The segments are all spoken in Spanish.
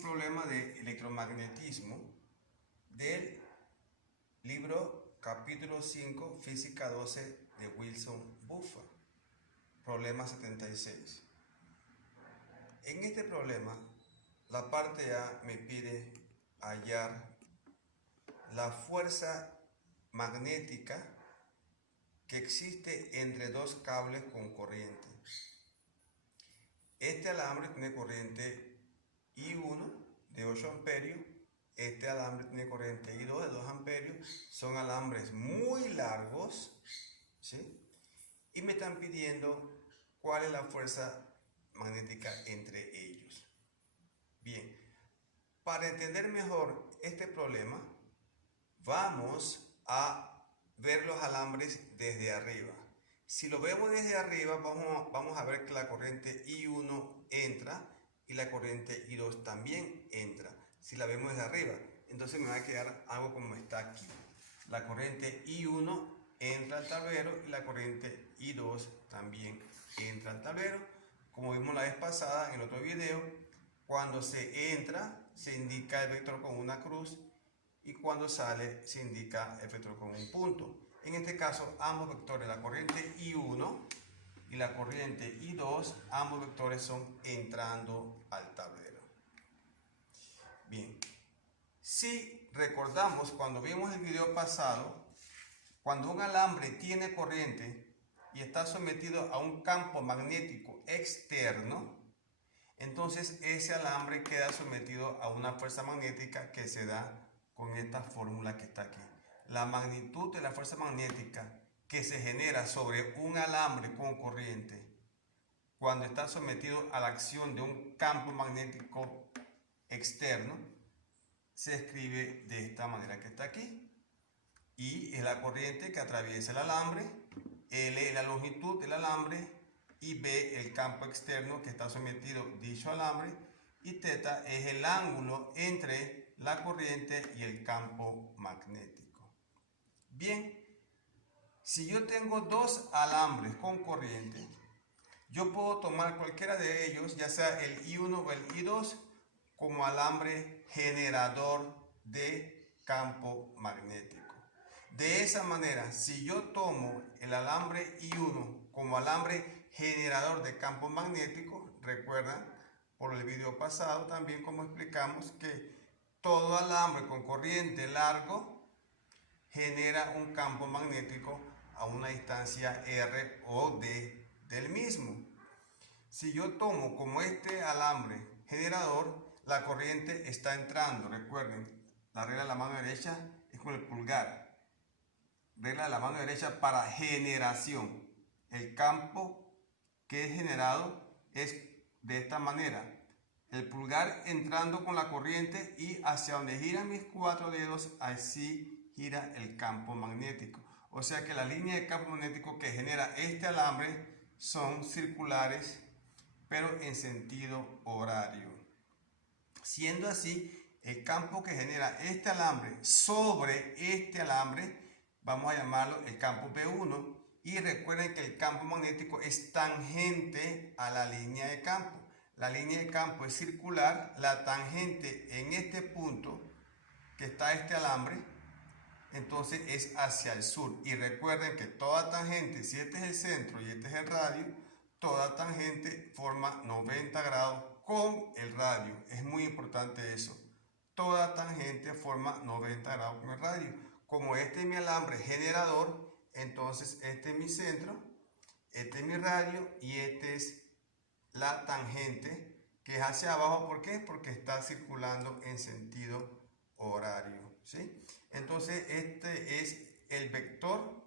problema de electromagnetismo del libro capítulo 5, Física 12 de Wilson Buffer, problema 76. En este problema, la parte A me pide hallar la fuerza magnética que existe entre dos cables con corriente. Este alambre tiene corriente I1 de 8 amperios, este alambre tiene corriente I2 de 2 amperios, son alambres muy largos, ¿sí? Y me están pidiendo cuál es la fuerza magnética entre ellos. Bien, para entender mejor este problema, vamos a ver los alambres desde arriba. Si lo vemos desde arriba, vamos a ver que la corriente I1 entra y la corriente I2 también entra. Si la vemos desde arriba, entonces me va a quedar algo como está aquí. La corriente I1 entra al tablero y la corriente I2 también entra al tablero. Como vimos la vez pasada en el otro video, cuando se entra se indica el vector con una cruz y cuando sale se indica el vector con un punto. En este caso, ambos vectores, la corriente I1 y la corriente I2, ambos vectores son entrando al tablero. Bien, si recordamos cuando vimos el video pasado, cuando un alambre tiene corriente y está sometido a un campo magnético externo, entonces ese alambre queda sometido a una fuerza magnética que se da con esta fórmula que está aquí. La magnitud de la fuerza magnética que se genera sobre un alambre con corriente cuando está sometido a la acción de un campo magnético externo se escribe de esta manera que está aquí. I es la corriente que atraviesa el alambre, L es la longitud del alambre y B el campo externo que está sometido dicho alambre y θ es el ángulo entre la corriente y el campo magnético. Bien, si yo tengo dos alambres con corriente, yo puedo tomar cualquiera de ellos, ya sea el I1 o el I2, como alambre generador de campo magnético. De esa manera, si yo tomo el alambre I1 como alambre generador de campo magnético, recuerdan por el video pasado también como explicamos que todo alambre con corriente largo genera un campo magnético a una distancia R o D del mismo. Si yo tomo como este alambre generador, la corriente está entrando. Recuerden, la regla de la mano derecha es con el pulgar. Regla de la mano derecha para generación. El campo que es generado es de esta manera. El pulgar entrando con la corriente y hacia donde giran mis cuatro dedos, así gira el campo magnético. O sea que la línea de campo magnético que genera este alambre son circulares, pero en sentido horario. Siendo así, el campo que genera este alambre sobre este alambre, vamos a llamarlo el campo P1. Y recuerden que el campo magnético es tangente a la línea de campo. La línea de campo es circular, la tangente en este punto que está este alambre, entonces es hacia el sur. Y recuerden que toda tangente, si este es el centro y este es el radio, toda tangente forma 90 grados con el radio. Es muy importante eso. Toda tangente forma 90 grados con el radio. Como este es mi alambre generador, entonces este es mi centro, este es mi radio y este es la tangente que es hacia abajo. ¿Por qué? Porque está circulando en sentido horario, ¿sí? Entonces este es el vector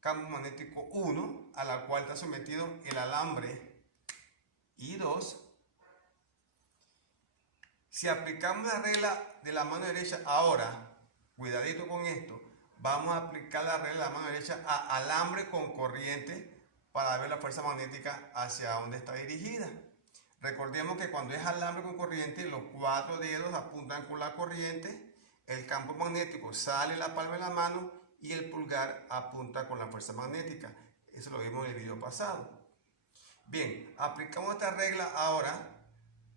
campo magnético 1 a la cual está sometido el alambre I2. Si aplicamos la regla de la mano derecha ahora, cuidadito con esto, vamos a aplicar la regla de la mano derecha a alambre con corriente para ver la fuerza magnética hacia dónde está dirigida. Recordemos que cuando es alambre con corriente, los cuatro dedos apuntan con la corriente, el campo magnético sale la palma de la mano y el pulgar apunta con la fuerza magnética. Eso lo vimos en el video pasado. Bien, aplicamos esta regla ahora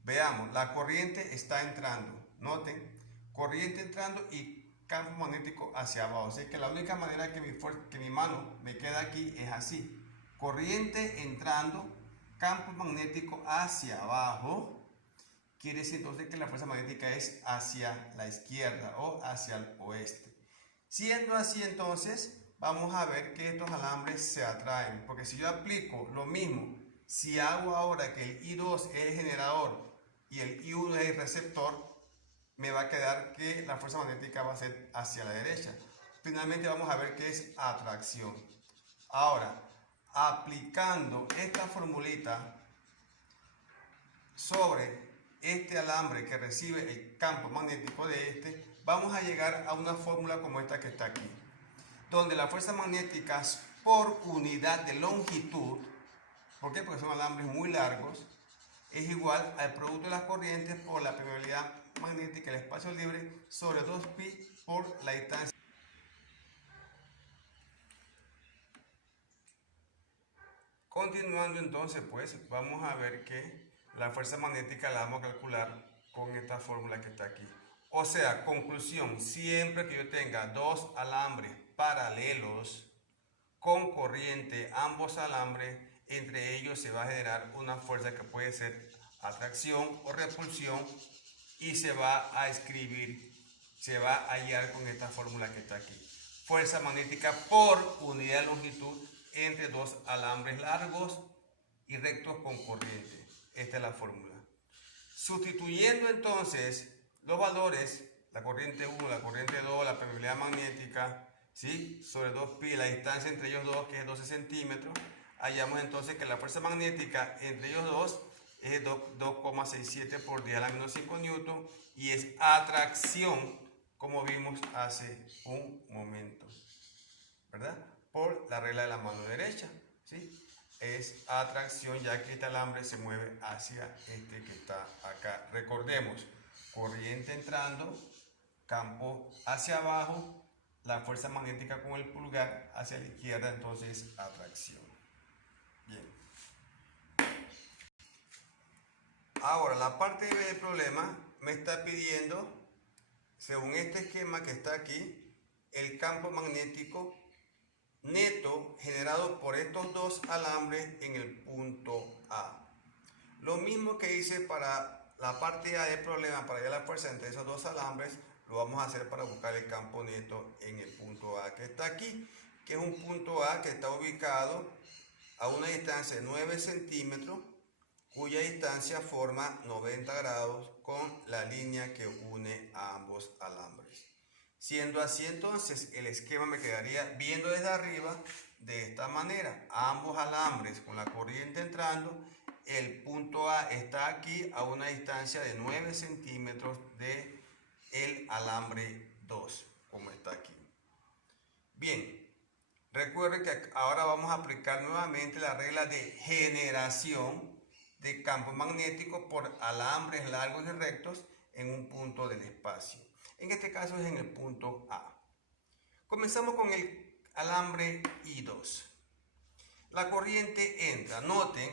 Veamos, la corriente está entrando. Noten, corriente entrando y campo magnético hacia abajo. Así que la única manera que mi mano me queda aquí es así. Corriente entrando, campo magnético hacia abajo. Quiere decir entonces que la fuerza magnética es hacia la izquierda o hacia el oeste. Siendo así, entonces, vamos a ver que estos alambres se atraen. Porque si yo aplico lo mismo, si hago ahora que el I2 es el generador y el I1 es el receptor, me va a quedar que la fuerza magnética va a ser hacia la derecha. Finalmente vamos a ver qué es atracción. Ahora, aplicando esta formulita sobre este alambre que recibe el campo magnético de este, vamos a llegar a una fórmula como esta que está aquí, donde la fuerza magnética por unidad de longitud, ¿por qué? Porque son alambres muy largos, es igual al producto de las corrientes por la permeabilidad magnética, el espacio libre, sobre 2pi por la distancia. Continuando entonces, pues vamos a ver que la fuerza magnética la vamos a calcular con esta fórmula que está aquí. O sea, conclusión, siempre que yo tenga dos alambres paralelos con corriente, ambos alambres, entre ellos se va a generar una fuerza que puede ser atracción o repulsión y se va a escribir, se va a hallar con esta fórmula que está aquí. Fuerza magnética por unidad de longitud entre dos alambres largos y rectos con corriente. Esta es la fórmula. Sustituyendo entonces los valores, la corriente 1, la corriente 2, la permeabilidad magnética, ¿sí? Sobre 2pi, la distancia entre ellos dos, que es 12 centímetros, hallamos entonces que la fuerza magnética entre ellos dos es 2,67 por 10 a la menos 5 newton y es atracción, como vimos hace un momento, ¿verdad? Por la regla de la mano derecha, ¿sí? Es atracción, ya que este alambre se mueve hacia este que está acá. Recordemos, corriente entrando, campo hacia abajo, la fuerza magnética con el pulgar hacia la izquierda, entonces atracción. Bien. Ahora, la parte B del problema me está pidiendo, según este esquema que está aquí, el campo magnético neto generado por estos dos alambres en el punto A. Lo mismo que hice para la parte A del problema, para hallar la fuerza entre esos dos alambres, lo vamos a hacer para buscar el campo neto en el punto A que está aquí, que es un punto A que está ubicado a una distancia de 9 centímetros, cuya distancia forma 90 grados con la línea que une a ambos alambres. Siendo así, entonces el esquema me quedaría viendo desde arriba de esta manera. Ambos alambres con la corriente entrando, el punto A está aquí a una distancia de 9 centímetros de el alambre 2, como está aquí. Bien, recuerden que ahora vamos a aplicar nuevamente la regla de generación de campo magnético por alambres largos y rectos en un punto del espacio. En este caso es en el punto A. Comenzamos con el alambre I2. La corriente entra. Noten,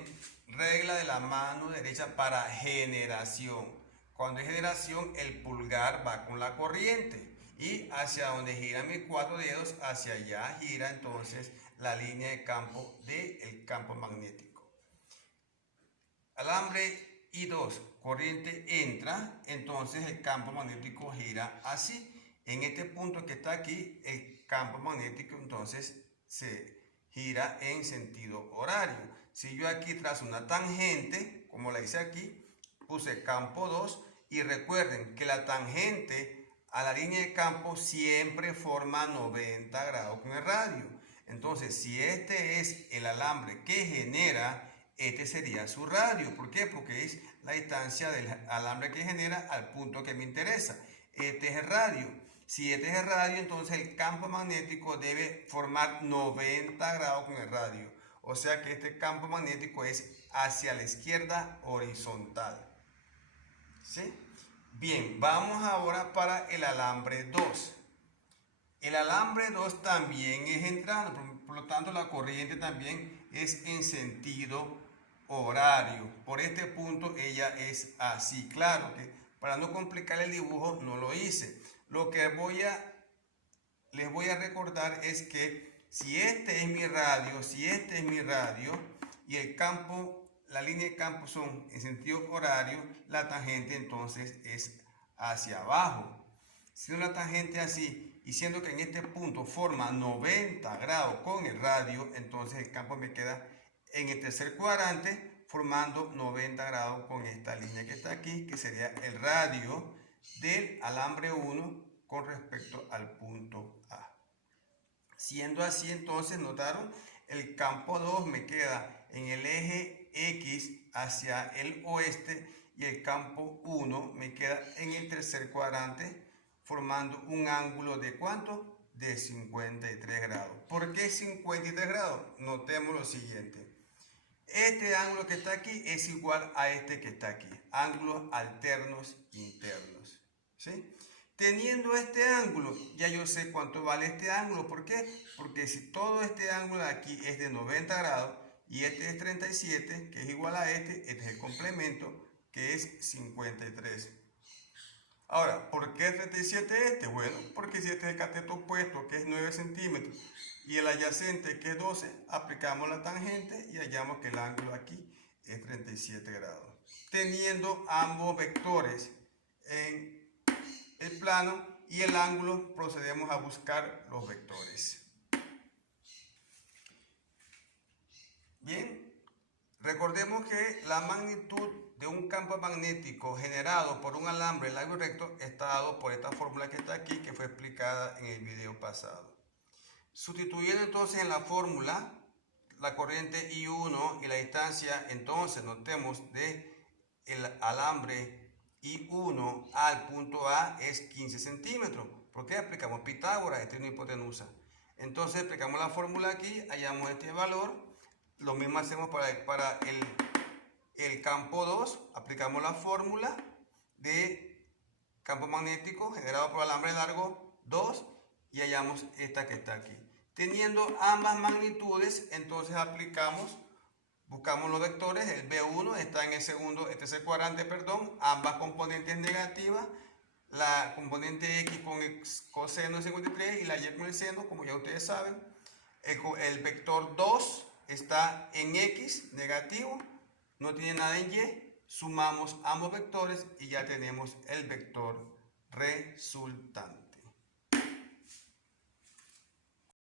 regla de la mano derecha para generación. Cuando es generación, el pulgar va con la corriente. Y hacia donde giran mis 4 dedos, hacia allá gira entonces la línea de campo del campo magnético. Alambre I2, corriente entra, entonces el campo magnético gira así. En este punto que está aquí, el campo magnético entonces se gira en sentido horario. Si yo aquí trazo una tangente, como la hice aquí, puse campo 2 y recuerden que la tangente a la línea de campo siempre forma 90 grados con el radio. Entonces, si este es el alambre que genera, este sería su radio. ¿Por qué? Porque es la distancia del alambre que genera al punto que me interesa. Este es el radio. Si este es el radio, entonces el campo magnético debe formar 90 grados con el radio. O sea que este campo magnético es hacia la izquierda horizontal. ¿Sí? Bien, vamos ahora para el alambre 2. El alambre 2 también es entrando, por lo tanto la corriente también es en sentido horario. Por este punto ella es así. Claro que para no complicar el dibujo no lo hice. Lo que les voy a recordar es que si este es mi radio, y el campo, la línea de campo son en sentido horario, la tangente entonces es hacia abajo. Siendo la tangente así y siendo que en este punto forma 90 grados con el radio, entonces el campo me queda en el tercer cuadrante formando 90 grados con esta línea que está aquí, que sería el radio del alambre 1 con respecto al punto A. Siendo así, entonces, notaron, el campo 2 me queda en el eje X hacia el oeste y el campo 1 me queda en el tercer cuadrante formando un ángulo de ¿cuánto? De 53 grados. ¿Por qué 53 grados? Notemos lo siguiente. Este ángulo que está aquí es igual a este que está aquí. Ángulos alternos internos. ¿Sí? Teniendo este ángulo, ya yo sé cuánto vale este ángulo. ¿Por qué? Porque si todo este ángulo de aquí es de 90 grados y este es 37, que es igual a este es el complemento, que es 53. Ahora, ¿por qué 37 este? Bueno, porque si este es el cateto opuesto, que es 9 centímetros, y el adyacente, que es 12, aplicamos la tangente y hallamos que el ángulo aquí es 37 grados. Teniendo ambos vectores en el plano y el ángulo, procedemos a buscar los vectores. Bien, recordemos que la magnitud de un campo magnético generado por un alambre largo y recto está dado por esta fórmula que está aquí, que fue explicada en el video pasado. Sustituyendo entonces en la fórmula la corriente I1 y la distancia, entonces notemos de el alambre I1 al punto A es 15 centímetros. ¿Por qué? Aplicamos Pitágoras, esta es una hipotenusa. Entonces aplicamos la fórmula aquí, hallamos este valor. Lo mismo hacemos para el campo 2, aplicamos la fórmula de campo magnético generado por alambre largo 2 y hallamos esta que está aquí. Teniendo ambas magnitudes, entonces buscamos los vectores. El B1 está en el tercer cuadrante, ambas componentes negativas, la componente X con el coseno de 53 y la Y con el seno, como ya ustedes saben. El vector 2 está en X negativo, no tiene nada en Y, sumamos ambos vectores y ya tenemos el vector resultante.